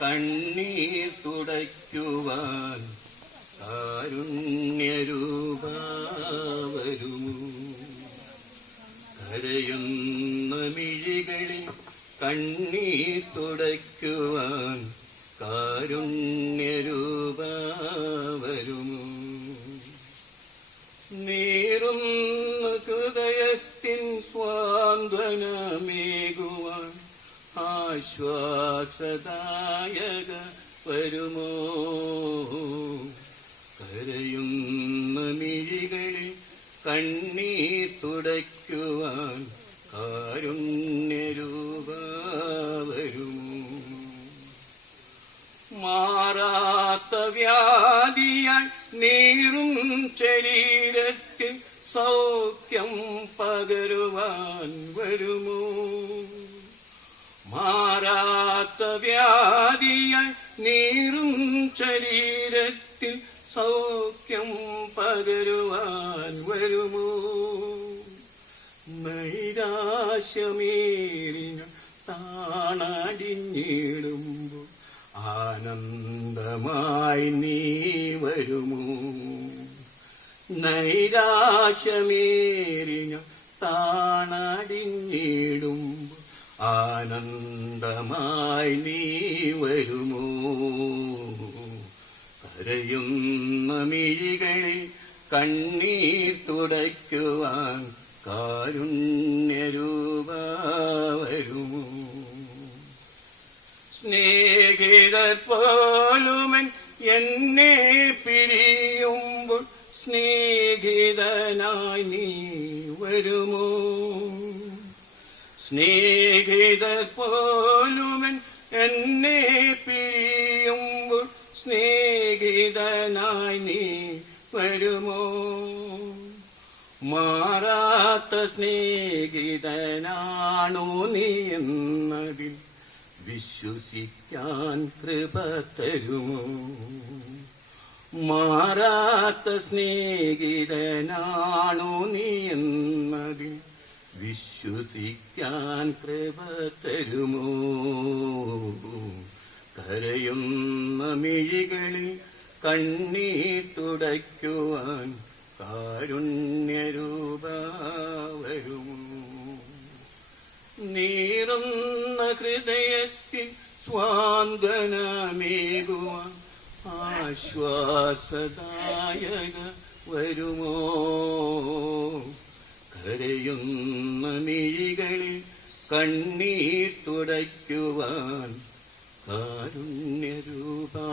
കണ്ണീർ തുടയ്ക്കുവാൻ കാരുണ്യരൂപാ വരുമോ? കരയുന്ന മിഴികളിൽ കണ്ണീർ തുടയ്ക്കുവാൻ കാരുണ്യരൂപാ വരുമോ? നീറുന്ന ഹൃദയത്തിൻ സ്വാന്തനമേകുവാൻ ആശ്വാസദായക വരുമോ? കരയുന്ന മിഴികളിൽ കണ്ണീർ തുടയ്ക്കുവാൻ കാരുണ്യരൂപാ വരുമോ? മാറാത്ത വ്യാധിയാൽ നീറും ശരീരത്തിൽ സൗഖ്യം പകരുവാൻ വരുമോ? മാറാത്ത വ്യാധിയാൽ നീറും ശരീരത്തിൽ സൗഖ്യം പകരുവാൻ വരുമോ? നൈരാശ്യമേറിയ താണടിഞ്ഞിടുമ്പോൾ ആനന്ദമായി നീ വരുമോ? നൈരാശ്യമേറിയ താണടിഞ്ഞിടുമ്പോൾ ആനന്ദമായി നീ വരുമോ? കരയുന്ന മിഴികളിൽ കണ്ണീർ തുടയ്ക്കുവാൻ കാരുണ്യരൂപാ വരുമോ? സ്നേഹിതർ പോലുമൻ എന്നെ പിരിയുമ്പോൾ സ്നേഹിതനായി നീ വരുമോ? സ്നേഹിതർ പോലുമൻ എന്നെ പിരിയുമ്പോൾ സ്നേഹിതനായി നീ വരുമോ? മാറാത്ത സ്നേഹിതനാണോ നീ എന്നതിൽ വിശ്വസിക്കാൻ കൃപ തരുമോ? മാറാത്ത സ്നേഹിതനാണോ നീ എന്നതിൽ വിശ്വസിക്കാൻ കൃപ തരുമോ? കരയുന്ന മിഴികളിൽ കണ്ണീർ തുടയ്ക്കുവാൻ കാരുണ്യരൂപാ വരുമോ? നീറുന്ന ഹൃദയത്തിൽ സ്വാന്തനമേകുവാൻ ആശ്വാസദായക വരുമോ? കരയുന്ന മിഴികളിൽ കണ്ണീർ തുടയ്ക്കുവാൻ കാരുണ്യരൂപാ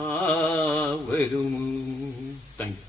വരുമോ? Thank you.